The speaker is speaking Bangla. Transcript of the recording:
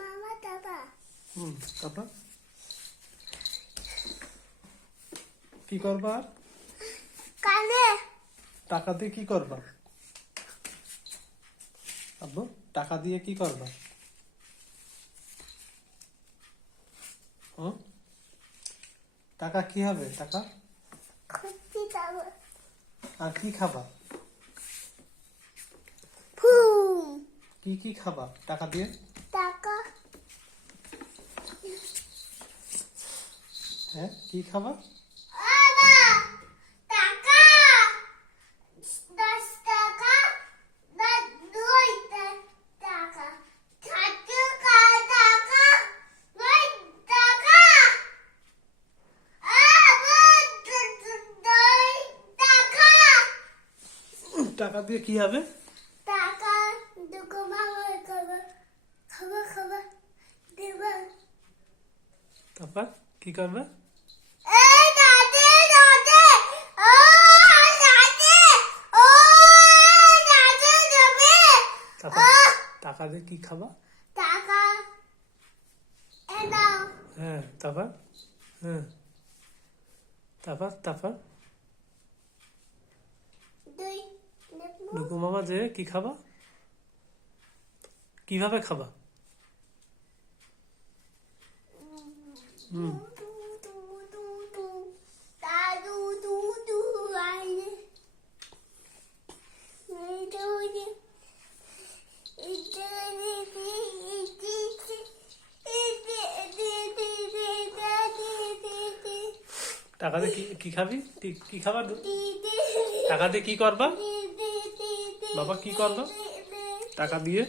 মামা দাদা তারপর কি করবা? কানে টাকা দিয়ে কি করবা? আব্বু টাকা দিয়ে কি করবা? টাকা কি হবে? টাকা খুঁজতে যাবো। আর কি খাবা? ফুম কি খাবা টাকা দিয়ে? টাকা হ্যাঁ কি খাবা? টাকা 10 টাকা 2 টাকা 4 টাকা 9 টাকা টাকা দিয়ে কি হবে? টাকা দুটো মামা খাবার দেবা। তারপর কি করবে? টাকা দিয়ে কি খাবা? টাকা এনাও হ্যাঁ তারপর তারপর দুই দুকু মামা যে কি খাবা? কিভাবে খাবা? টাকা দিয়ে কি খাবি? কি খাবার? টাকা দিয়ে কি করবা? বাবা কি করবা টাকা দিয়ে?